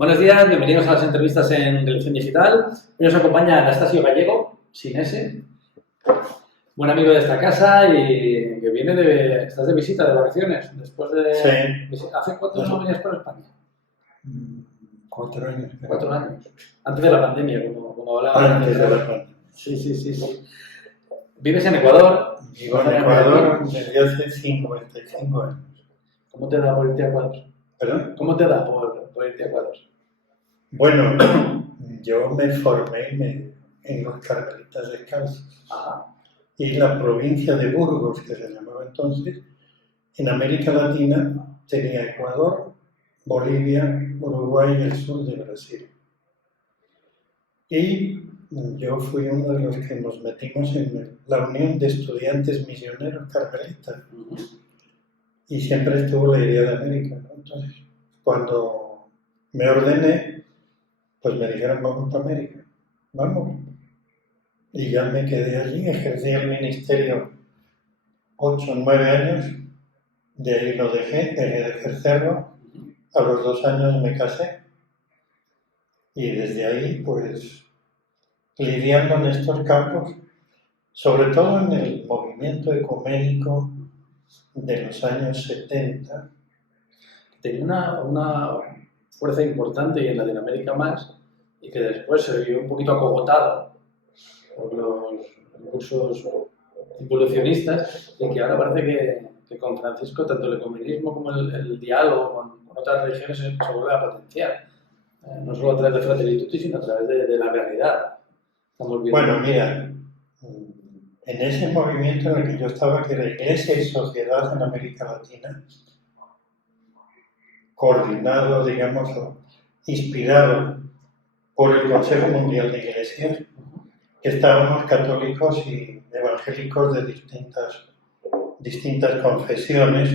Buenos días, bienvenidos a las entrevistas en Televisión Digital. Hoy nos acompaña Anastasio Gallego, sin S, buen amigo de esta casa y que viene estás de visita, de vacaciones, después de... Sí. ¿Hace cuánto no venías por España? 4 años. 4 años. Antes de la pandemia, como hablaba. Antes de la pandemia. Sí. ¿Vives en Ecuador? Vivo en Ecuador desde hace 55 años. ¿Cómo te da por irte a Ecuador? ¿Perdón? ¿Cómo te da por irte a Ecuador? Bueno, yo me formé en los Carmelitas Descalzos. Ajá. Y la provincia de Burgos, que se llamaba entonces, en América Latina tenía Ecuador, Bolivia, Uruguay y el sur de Brasil. Y yo fui uno de los que nos metimos en la Unión de Estudiantes Misioneros Carmelitas. Y siempre estuvo la idea de América, ¿no? Entonces, cuando me ordené, pues me dijeron, vamos para América, vamos. Y ya me quedé allí, ejercí el ministerio 8 o 9 años, de ahí lo dejé de ejercerlo. A los 2 años me casé y desde ahí, pues, lidiando en estos campos, sobre todo en el movimiento ecuménico de los años 70. Tenía una fuerza importante y en Latinoamérica más, y que después se vio un poquito acogotado por los impulsos involucionistas, y que ahora parece que con Francisco tanto el ecumenismo como el diálogo con otras religiones se vuelve a potenciar. No solo a través de Fratelli Tutti, sino a través de la realidad. Bueno, mira, en ese movimiento en el que yo estaba, que era Iglesia y Sociedad en América Latina, coordinado, digamos, inspirado por el Consejo Mundial de Iglesias, que estábamos católicos y evangélicos de distintas confesiones.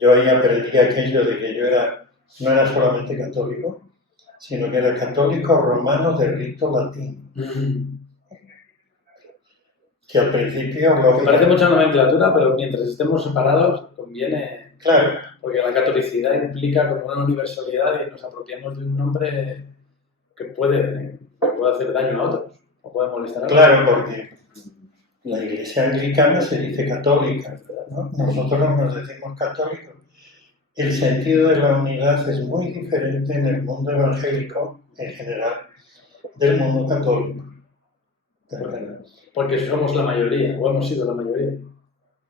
Yo ahí aprendí aquello de que yo no era solamente católico, sino que era católico romano de rito latín. Que al principio... Me parece mucha nomenclatura, pero mientras estemos separados conviene... Claro. Porque la catolicidad implica como una universalidad y nos apropiamos de un nombre que puede hacer daño a otros o puede molestar a otros. Claro, porque la Iglesia anglicana se dice católica, ¿no? Nosotros nos decimos católicos. El sentido de la unidad es muy diferente en el mundo evangélico en general del mundo católico. Porque somos la mayoría, o hemos sido la mayoría.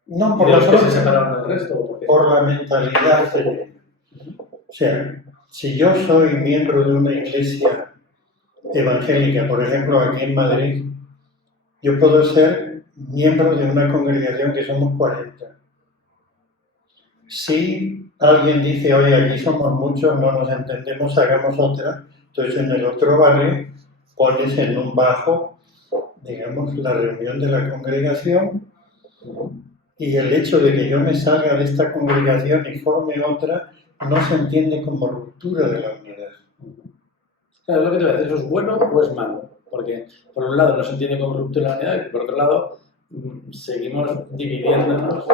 No, por los que se separaron del resto. Por la mentalidad. O sea, si yo soy miembro de una iglesia evangélica, por ejemplo, aquí en Madrid, yo puedo ser miembro de una congregación que somos 40. Si alguien dice, oye, aquí somos muchos, no nos entendemos, hagamos otra, entonces en el otro barrio pones en un bajo, digamos, la reunión de la congregación, y el hecho de que yo me salga de esta congregación y forme otra no se entiende como ruptura de la unidad. Claro, es lo que te voy a decir, ¿eso es bueno o es malo? Porque por un lado no se entiende como ruptura de la unidad y por otro lado seguimos dividiéndonos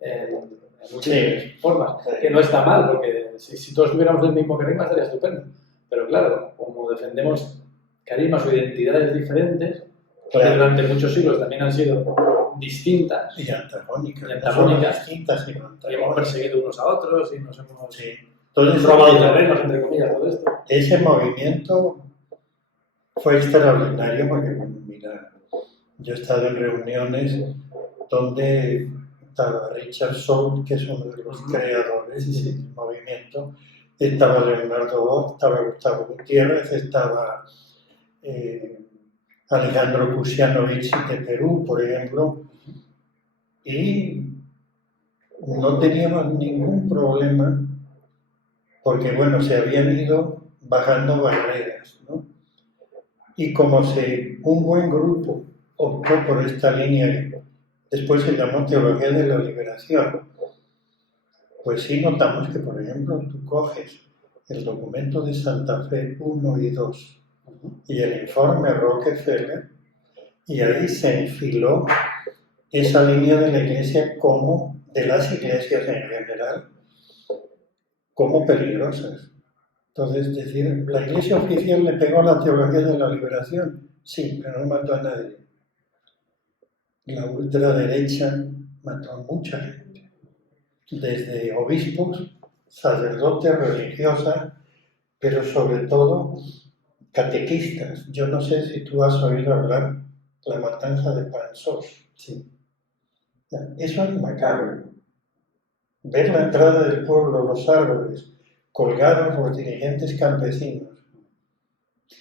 en muchas formas, que no está mal, porque si todos tuviéramos el mismo carisma estaría estupendo. Pero claro, como defendemos carismas o identidades diferentes, que durante muchos siglos también han sido distintas y antagónicas, distintas y hemos perseguido unos a otros y nos hemos Entonces, robado terrenos, entre comillas, todo esto. Ese movimiento fue extraordinario porque, bueno, mira, yo he estado en reuniones donde estaba Richard Soult, que es uno de los creadores del movimiento, estaba Leonardo Bosch, estaba Gustavo Gutiérrez, estaba Alejandro Kusianovic de Perú, por ejemplo, y no teníamos ningún problema porque, bueno, se habían ido bajando barreras, ¿no? Y como un buen grupo optó por esta línea que después se llamó Teología de la Liberación, pues sí notamos que, por ejemplo, tú coges el documento de Santa Fe 1 y 2 y el informe Rockefeller, y ahí se enfiló esa línea de la Iglesia de las iglesias en general, como peligrosas. Entonces, decir, la Iglesia oficial le pegó a la teología de la liberación, sí, pero no mató a nadie. La ultraderecha mató a mucha gente, desde obispos, sacerdotes, religiosas, pero sobre todo catequistas. Yo no sé si tú has oído hablar de la matanza de Panzós. Sí. Eso es macabro. Ver la entrada del pueblo, los árboles, colgados los dirigentes campesinos.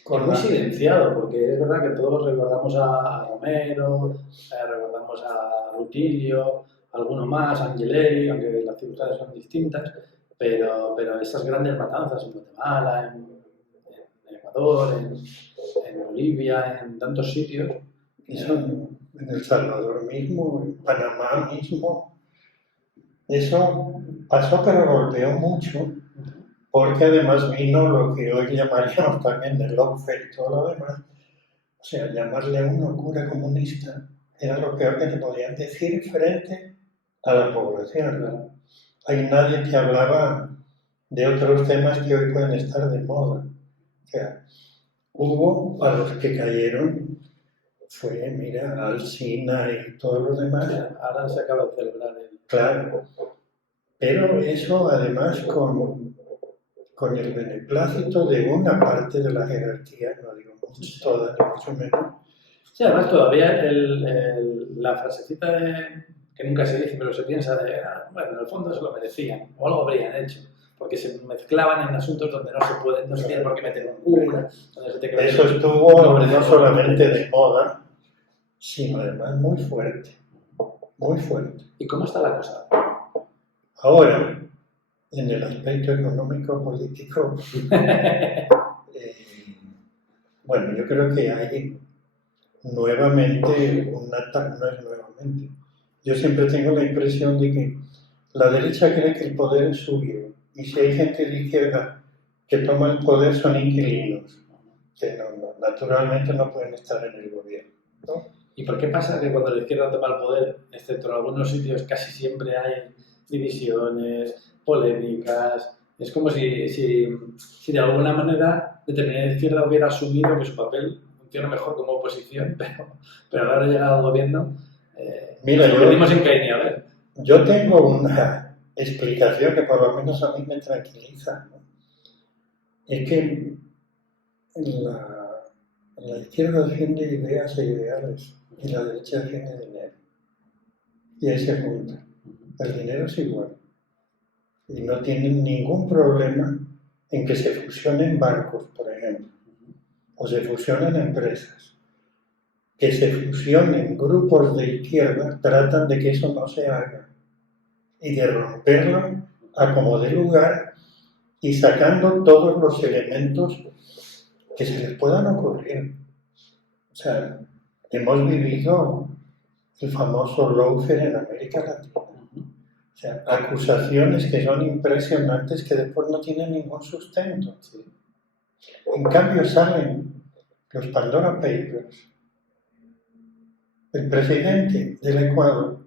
Muy silenciado, porque es verdad que todos recordamos a Romero, recordamos a Rutilio, alguno más, a Angeleri, aunque las circunstancias son distintas, pero esas grandes matanzas en Guatemala, en Ecuador, en Bolivia, en tantos sitios. Eso en El Salvador mismo, en Panamá mismo. Eso pasó, pero golpeó mucho, porque además vino lo que hoy llamaríamos también el lawfare y todo lo demás. O sea, llamarle a uno cura comunista era lo peor que te podían decir frente a la población. Ahí nadie te hablaba de otros temas que hoy pueden estar de moda. O sea, hubo a los que cayeron, fue, mira, Alsina y todos los demás. Ahora se acaba de celebrar el... Claro, pero eso además con el beneplácito de una parte de la jerarquía, no digo toda, ni mucho menos. Sí, además todavía la frasecita que nunca se dice, pero se piensa de, bueno, en el fondo se lo merecían, o algo habrían hecho, porque se mezclaban en asuntos donde no se tiene por qué meter un cura, donde se te eso estuvo no solamente de moda, sino además muy fuerte, muy fuerte. ¿Y cómo está la cosa? Ahora, en el aspecto económico-político, bueno, yo creo que hay nuevamente un ataque, no es nuevamente. Yo siempre tengo la impresión de que la derecha cree que el poder es suyo, y si hay gente de izquierda que toma el poder son inquilinos, que naturalmente no pueden estar en el gobierno, ¿no? ¿Y por qué pasa que cuando la izquierda toma el poder, excepto en algunos sitios, casi siempre hay divisiones, polémicas? Es como si de alguna manera determinada izquierda hubiera asumido que su papel funciona mejor como oposición, pero ahora llegado al gobierno, mira, nos convertimos en Keynes. Yo tengo una explicación que por lo menos a mí me tranquiliza, ¿no? Es que la izquierda defiende ideas e ideales y la derecha defiende dinero. Y ahí se junta. El dinero es igual. Y no tienen ningún problema en que se fusionen bancos, por ejemplo, o se fusionen empresas. Que se fusionen grupos de izquierda, tratan de que eso no se haga y de romperlo a como dé lugar y sacando todos los elementos que se les puedan ocurrir. O sea, hemos vivido el famoso lawfare en América Latina. O sea, acusaciones que son impresionantes que después no tienen ningún sustento. En cambio salen los Pandora Papers. El presidente del Ecuador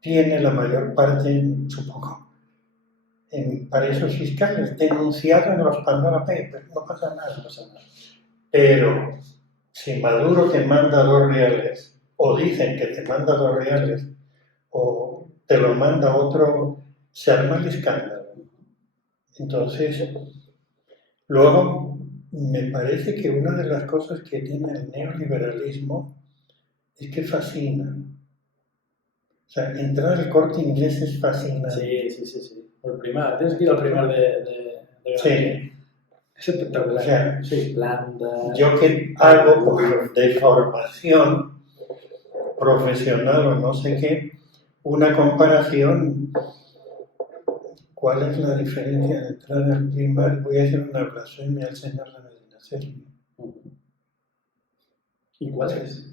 tiene la mayor parte, supongo, en paraísos fiscales, denunciado en los Pandora Papers. No pasa nada, no pasa nada. Pero si Maduro te manda $2, o dicen que te manda $2, o te lo manda otro, se arma el escándalo. Entonces, luego, me parece que una de las cosas que tiene el neoliberalismo es que fascina. O sea, entrar al Corte Inglés es fascinante. Sí. Por primar, tienes que ir al primar de Sí. Es espectacular. O sea, sí, planta. Yo que hago de formación profesional o no sé qué, una comparación. ¿Cuál es la diferencia de entrar al primar? Voy a hacer una blasfemia al señor de Medina Celi. ¿Y cuál es?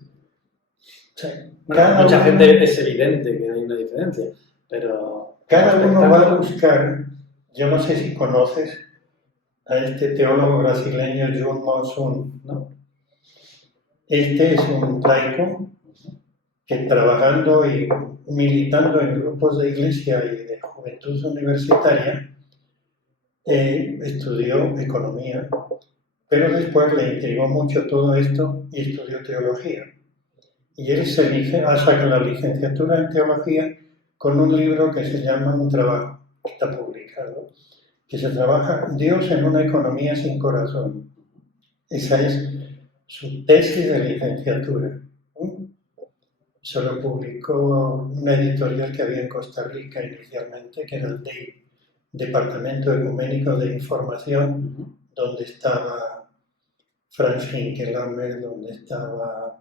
Sí. Mucha gente es evidente que hay una diferencia, pero... Cada uno va a buscar, yo no sé si conoces a este teólogo brasileño Jun Monsun, ¿no? Este es un laico que trabajando y militando en grupos de iglesia y de juventud universitaria estudió economía, pero después le intrigó mucho todo esto y estudió teología. Y él ha sacado la licenciatura en teología con un libro que se llama, un trabajo que está publicado, que se trabaja Dios en una economía sin corazón. Esa es su tesis de licenciatura. Se lo publicó una editorial que había en Costa Rica inicialmente, que era el DEI, Departamento Ecuménico de Información, donde estaba Franz Finkelhammer, donde estaba,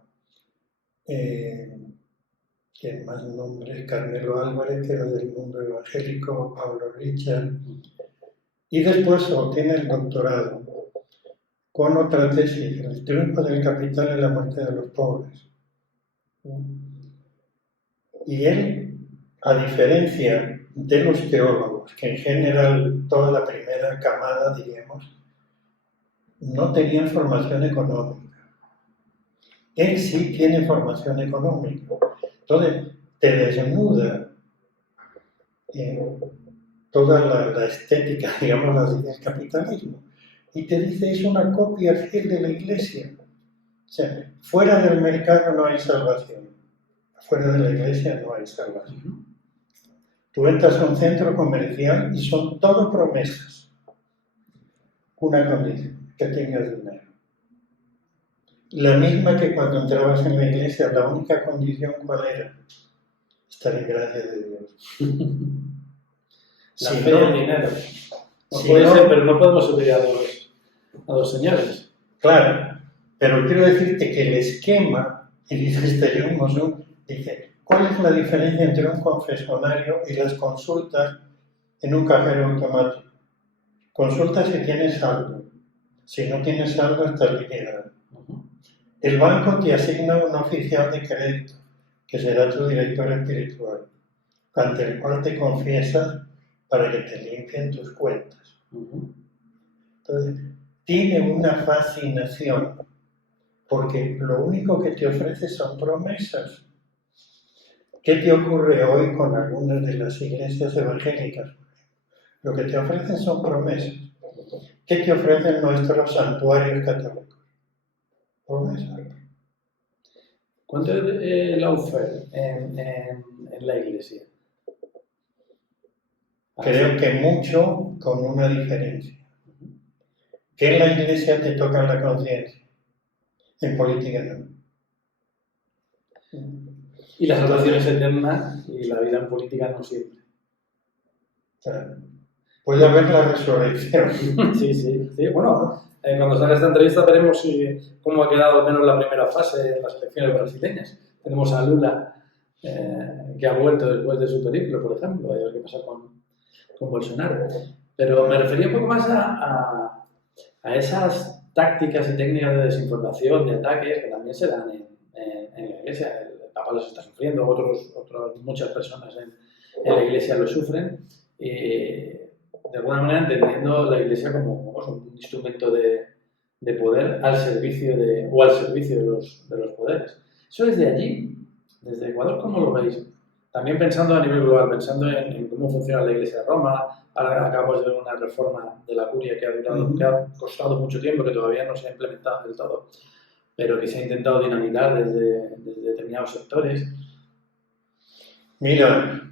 ¿quién más nombre? Carmelo Álvarez, que era del mundo evangélico, Pablo Richard. Y después obtiene el doctorado con otra tesis, el triunfo del capital y la muerte de los pobres. Y él, a diferencia de los teólogos, que en general toda la primera camada, diríamos, no tenían formación económica. Él sí tiene formación económica. Entonces, te desnuda toda la estética, digamos, del capitalismo. Y te dice, es una copia fiel de la Iglesia. O sea, fuera del mercado no hay salvación. Fuera de la Iglesia no hay salvación. Tú entras a un centro comercial y son todo promesas. Una condición, que tengas dinero. La misma que cuando entrabas en la iglesia, la única condición, ¿cuál era? Estar en gracia de Dios. La fe y el dinero. Si Puede no, ser, pero no podemos subir a dos señores. Claro, pero quiero decirte que el esquema, y dice este John Mosun, dice, ¿cuál es la diferencia entre un confesionario y las consultas en un cajero automático? Consulta si tienes saldo. Si no tienes saldo, estás liquidado. El banco te asigna un oficial de crédito, que será tu director espiritual, ante el cual te confiesas para que te limpien tus cuentas. Entonces, tiene una fascinación, porque lo único que te ofrece son promesas. ¿Qué te ocurre hoy con algunas de las iglesias evangélicas? Lo que te ofrecen son promesas. ¿Qué te ofrecen nuestros santuarios católicos? Promesas. ¿Cuánto es la oferta en la iglesia? Creo que mucho, con una diferencia. Que en la iglesia te toca la conciencia, en política no. Y la salvación es eterna y la vida en política no siempre. Claro. Puede haber la resurrección. Sí. Bueno, cuando salga esta entrevista veremos cómo ha quedado al menos la primera fase en las elecciones brasileñas. Tenemos a Lula, que ha vuelto después de su periplo, por ejemplo, a ver qué pasa con Bolsonaro. Pero me refería un poco más a esas tácticas y técnicas de desinformación, de ataques, que también se dan en la iglesia. El Papa los está sufriendo, muchas personas en la iglesia lo sufren. De alguna manera entendiendo la iglesia como un instrumento de poder al servicio de los poderes. Eso desde allí, desde Ecuador, ¿cómo lo veis? También pensando a nivel global, pensando en cómo funciona la iglesia de Roma. Ahora acabamos de ver una reforma de la curia que ha costado mucho tiempo, que todavía no se ha implementado del todo, pero que se ha intentado dinamitar desde determinados sectores. Mira,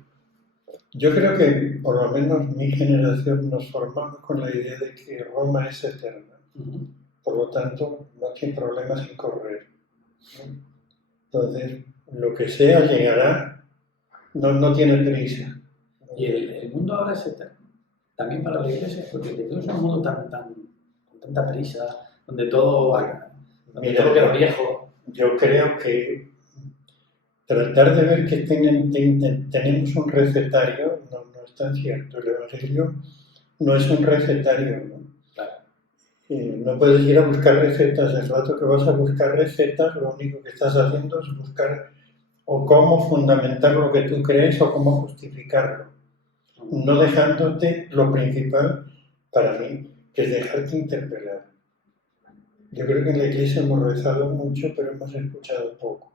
yo creo que por lo menos mi generación nos formamos con la idea de que Roma es eterna. Por lo tanto, no tiene problemas en correr. Entonces, lo que sea llegará, no tiene prisa. Y el mundo ahora es eterno, también para la iglesia, porque es un mundo con tanta prisa, donde todo queda viejo. Yo creo que tratar de ver que tenemos un recetario no es tan cierto. El Evangelio no es un recetario, ¿no? Claro. No puedes ir a buscar recetas. El rato que vas a buscar recetas, lo único que estás haciendo es buscar o cómo fundamentar lo que tú crees o cómo justificarlo. No dejándote lo principal para mí, que es dejarte interpelar. Yo creo que en la iglesia hemos rezado mucho, pero hemos escuchado poco,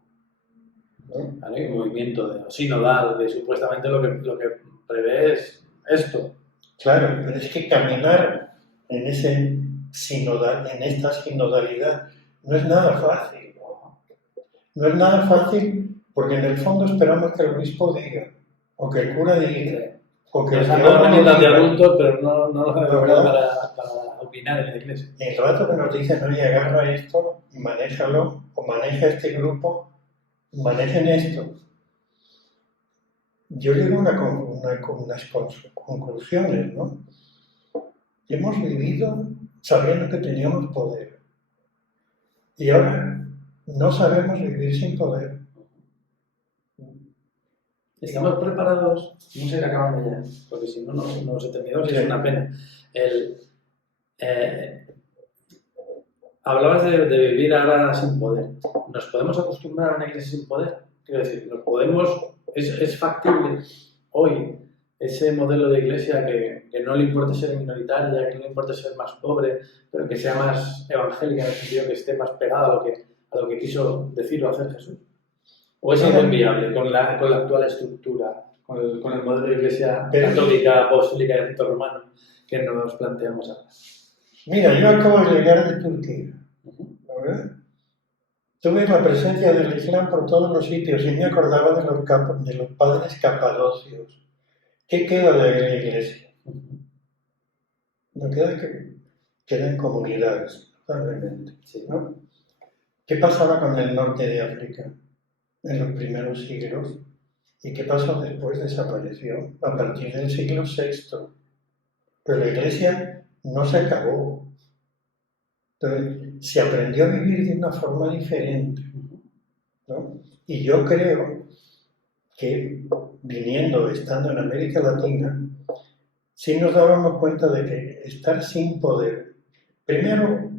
¿no? Hay un movimiento sinodal que supuestamente lo que prevé es esto. Claro, pero es que caminar en esta sinodalidad no es nada fácil. No es nada fácil porque en el fondo esperamos que el obispo diga, o que el cura diga, o que el Nos han teólogo dado herramientas de diga. adultos, pero no nos han ¿No, educado verdad? para opinar en la iglesia. Y el rato que nos dicen, oye, agarra esto y manéjalo, o maneja este grupo, manejen esto. Yo llego a unas conclusiones, ¿no? Hemos vivido sabiendo que teníamos poder. Y ahora no sabemos vivir sin poder. Estamos preparados, no sé, acabando ya, porque si no nos determinamos y Sí. es una pena. Hablabas de vivir ahora sin poder. ¿Nos podemos acostumbrar a una iglesia sin poder? Quiero decir, es factible hoy ese modelo de iglesia que no le importa ser minoritaria, que no le importa ser más pobre, pero que sea más evangélica en el sentido que esté más pegada a lo que quiso decir o hacer Jesús? ¿O es algo inviable con la actual estructura, con el modelo de iglesia católica, apostólica y rito romano que nos planteamos ahora? Mira, yo acabo de llegar de Turquía, ¿verdad? Tuve la presencia del Islam por todos los sitios y me acordaba de los padres capadocios. ¿Qué queda de la iglesia? No quedan comunidades, probablemente, ¿no? ¿Qué pasaba con el norte de África en los primeros siglos? ¿Y qué pasó después? Desapareció a partir del siglo VI. Pero la iglesia no se acabó. Entonces, se aprendió a vivir de una forma diferente, ¿no? Y yo creo que estando en América Latina, sí nos dábamos cuenta de que estar sin poder, primero,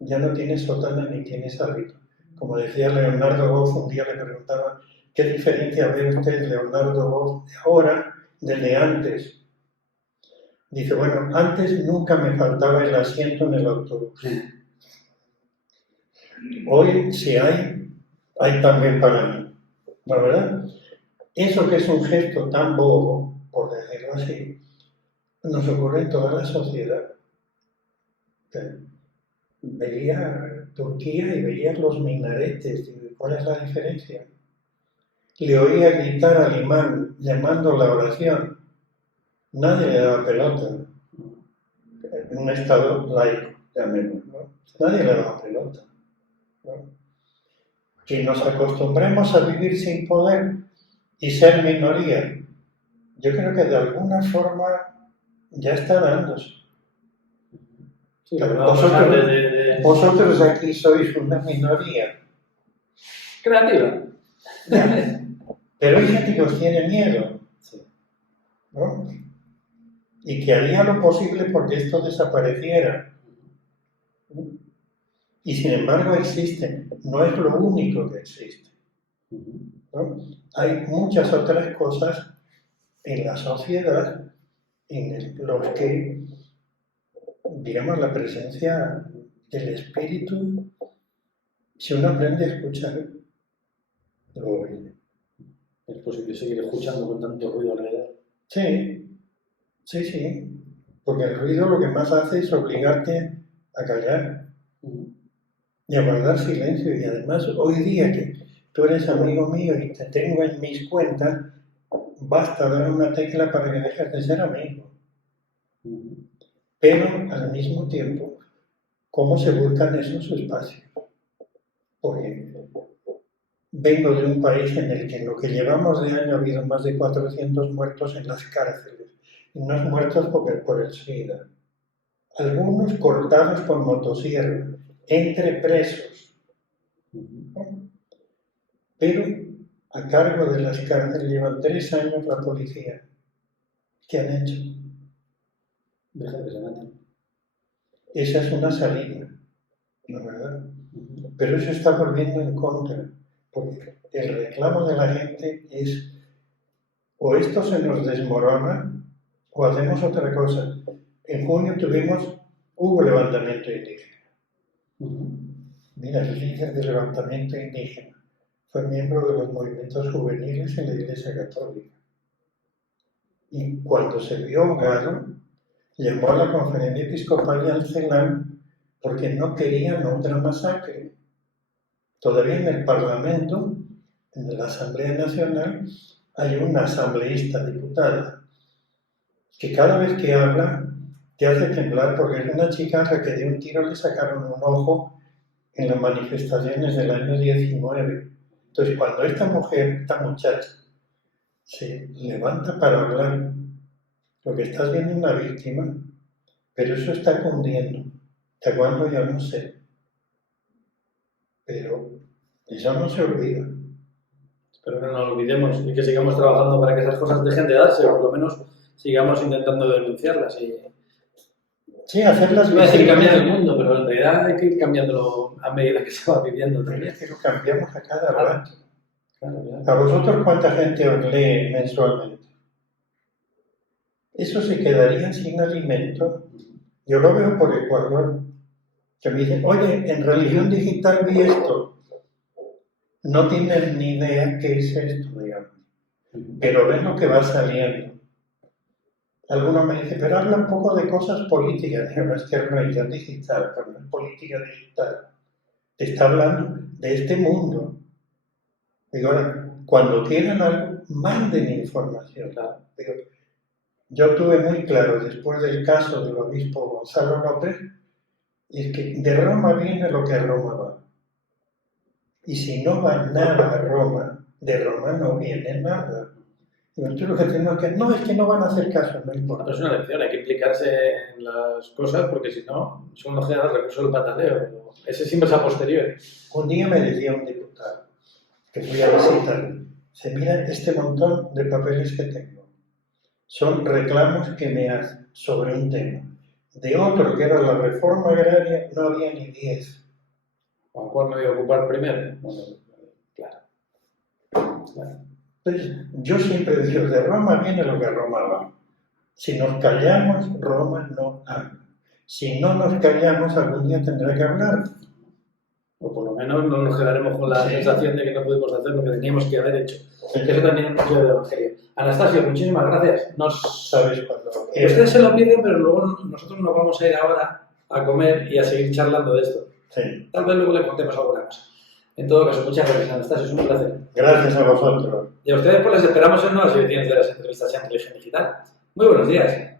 ya no tienes sotana ni tienes hábito. Como decía Leonardo Boff, un día le preguntaba, ¿qué diferencia ve usted, Leonardo Boff, de ahora del de antes? Dice, bueno, antes nunca me faltaba el asiento en el autobús. Hoy, si hay también para mí, ¿no, verdad? Eso que es un gesto tan bobo, por decirlo así, nos ocurre en toda la sociedad. Veía Turquía y veía los minaretes, digo, ¿cuál es la diferencia? Le oía gritar al imán llamando la oración. Nadie le daba pelota. En un estado laico, llamemos, ¿no? Nadie le daba pelota, ¿no? Que nos acostumbremos a vivir sin poder y ser minoría. Yo creo que de alguna forma ya está dándose. Sí, vosotros aquí sois una minoría. Creativa. Pero hay gente que os tiene miedo, ¿no? Y que haría lo posible porque esto desapareciera. Y sin embargo existen. No es lo único que existe, ¿no? Hay muchas otras cosas en la sociedad en los que, digamos, la presencia del espíritu, si uno aprende a escuchar, lo oye. Es posible seguir escuchando con tanto ruido alrededor. Sí, sí, sí. Porque el ruido lo que más hace es obligarte a callar y a guardar silencio. Y además, hoy día que tú eres amigo mío y te tengo en mis cuentas, basta dar una tecla para que dejes de ser amigo. Pero al mismo tiempo, ¿cómo se buscan esos espacios? Porque vengo de un país en el que en lo que llevamos de año ha habido más de 400 muertos en las cárceles. Y unos muertos por el SIDA. Algunos cortados con motosierra, entre presos. Pero a cargo de las cárceles llevan 3 años la policía. ¿Qué han hecho? Deja que se maten. Esa es una salida, ¿no es verdad? Pero eso está volviendo en contra, porque el reclamo de la gente es o esto se nos desmorona o hacemos otra cosa. En junio hubo levantamiento indígena. Mira, el líder del levantamiento indígena fue miembro de los movimientos juveniles en la Iglesia Católica. Y cuando se vio ahogado, llamó a la conferencia episcopal y al CELAM porque no querían otra masacre. Todavía en el Parlamento, en la Asamblea Nacional, hay una asambleísta diputada que cada vez que habla te hace temblar porque es una chica a la que de un tiro le sacaron un ojo en las manifestaciones del año 19. Entonces, cuando esta mujer, esta muchacha, se levanta para hablar, lo que estás viendo es una víctima, pero eso está cundiendo. ¿De cuándo? Yo no sé. Pero eso no se olvida. Espero que no nos olvidemos y que sigamos trabajando para que esas cosas dejen de darse, o por lo menos sigamos intentando denunciarlas. Y Sí, hacerlas no voy a decir visibles. cambiar el mundo, pero en realidad hay que ir cambiándolo a medida que se va viviendo también. Es que lo cambiamos a cada Claro. rato. Claro, claro. ¿A vosotros cuánta gente os lee mensualmente? Eso se quedaría sin alimento. Yo lo veo por Ecuador, que me dicen, oye, en religión digital vi esto. No tienen ni idea qué es esto, digamos. Pero ven lo que va saliendo. Alguno me dice, pero habla un poco de cosas políticas. Digo, no es que es religión digital, pero no es política digital. Te está hablando de este mundo. Digo, ahora, cuando quieran algo, manden información. Claro. Digo, yo tuve muy claro, después del caso del obispo Gonzalo López, es que de Roma viene lo que a Roma va. Y si no va nada a Roma, de Roma no viene nada. Digo, entonces lo que tenemos que... No, es que no van a hacer caso, no importa. Pero es una lección, hay que implicarse en las cosas porque si no, son los generales recursos del pataleo. Ese siempre es a posteriori. Un día me decía un diputado, que fui a visitar, dice, mira este montón de papeles que tengo. Son reclamos que me hacen sobre un tema. De otro, que era la reforma agraria, no había ni 10. ¿Con cuál me voy a ocupar primero? Bueno, claro. Entonces, yo siempre digo, de Roma viene lo que a Roma va. Si nos callamos, Roma no habla. Si no nos callamos, algún día tendrá que hablar. O por lo menos no nos quedaremos con la Sí. sensación de que no pudimos hacer lo que teníamos que haber hecho. Sí. Eso también es mucho del Evangelio. Anastasio, muchísimas gracias. ¿Sabes cuándo? Ustedes se lo piden, pero luego nosotros nos vamos a ir ahora a comer y a seguir charlando de esto. Sí. Tal vez luego le contemos alguna cosa. En todo caso, muchas gracias, Anastasio, es un placer. Gracias a vosotros. Y a ustedes pues les esperamos en nuevas ediciones de las entrevistas en Religión Digital. Muy buenos días.